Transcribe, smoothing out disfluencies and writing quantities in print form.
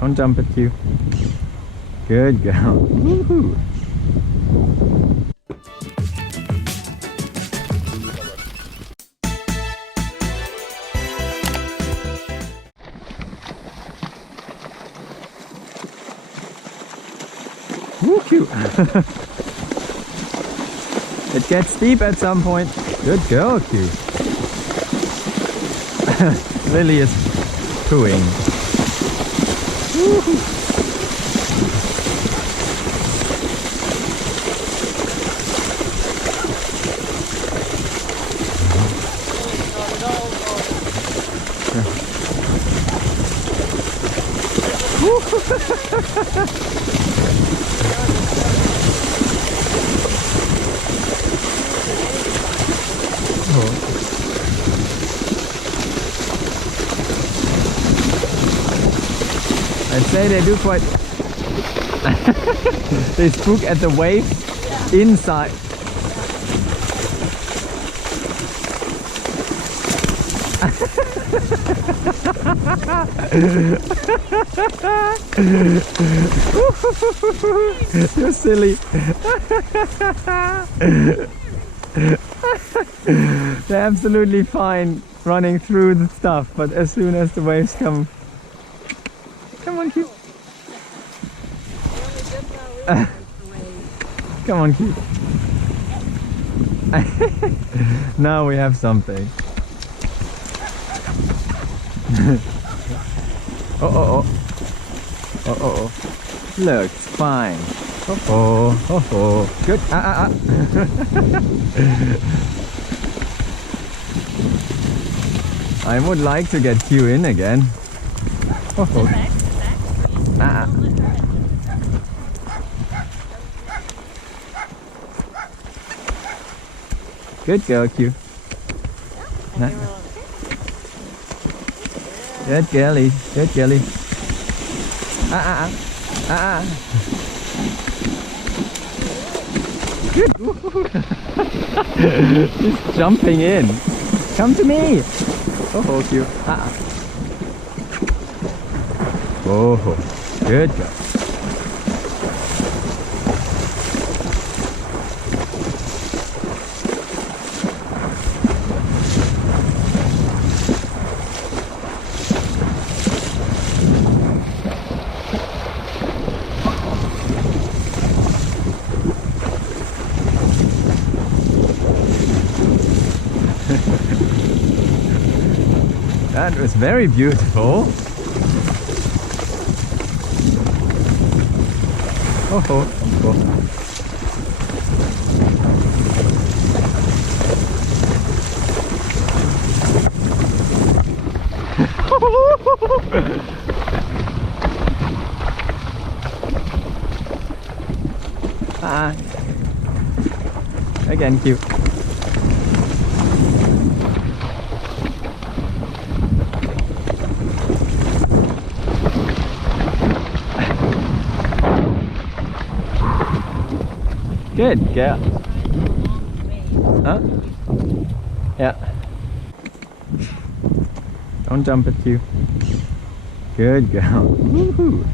Don't jump at you. Good girl. Woohoo. Woo, cute. It gets steep at some point. Good girl, Q. Lily is pooing. Woo-hoo. I'd say they do quite they spook at the wave inside. You're silly. They're absolutely fine running through the stuff, but as soon as the waves come on, Q. Come on, Q. Now we have something. Oh. Looks fine. Oh. Good. I would like to get Q in again. Good girl, Q. Good girly. Good girly. Good. He's jumping in. Come to me. Oh, Q. Oh, good girl. That was very beautiful. Oh. Again, cute. Good girl. Huh? Yeah. Don't jump at you. Good girl. Woohoo.